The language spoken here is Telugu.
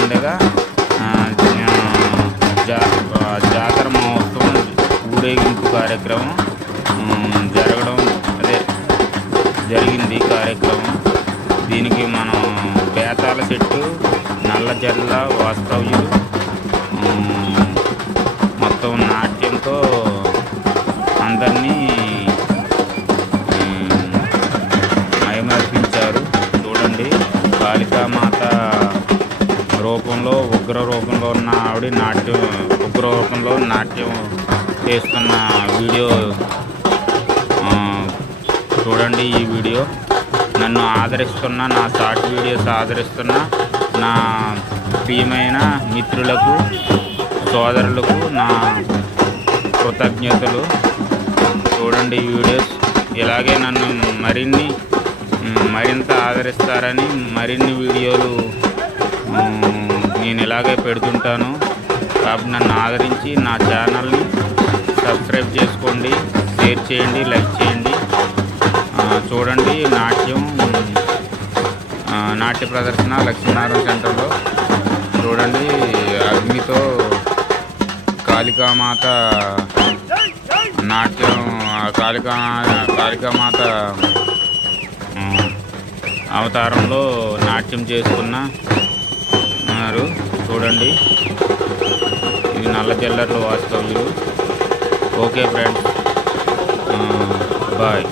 పండుగ జాతర మహోత్సవం ఊరేగింపు కార్యక్రమం జరిగింది కార్యక్రమం. దీనికి మనం బేతాల చెట్టు, నల్లజల్ల వాస్తవ్యులు మొత్తం నాట్యంతో అందరినీ మైమర్పించారు. చూడండి, కాళికామాత రూపంలో ఉగ్ర రూపంలో ఉన్న ఆవిడ ఉగ్ర రూపంలో నాట్యం చేస్తున్న వీడియో చూడండి. ఈ వీడియో నన్ను ఆదరిస్తున్న, నా షార్ట్ వీడియోస్ ఆదరిస్తున్న నా ప్రియమైన మిత్రులకు, సోదరులకు నా కృతజ్ఞతలు. చూడండి ఈ వీడియోస్. ఇలాగే నన్ను మరింత ఆదరిస్తారని మరిన్ని వీడియోలు నేను ఇలాగే పెడుతుంటాను. కాబట్టి నన్ను ఆదరించి నా ఛానల్ని సబ్స్క్రైబ్ చేసుకోండి, షేర్ చేయండి, లైక్ చేయండి. చూడండి, నాట్య ప్రదర్శన లక్ష్మీనారాయణ సెంటర్లో చూడండి. అగ్నితో కాళికామాత నాట్యం, కాళికామాత అవతారంలో నాట్యం చేసుకున్నారు. చూడండి, ఇది నల్లజల్లర్ల వాస్తవ్యులు. Okay friends, bye.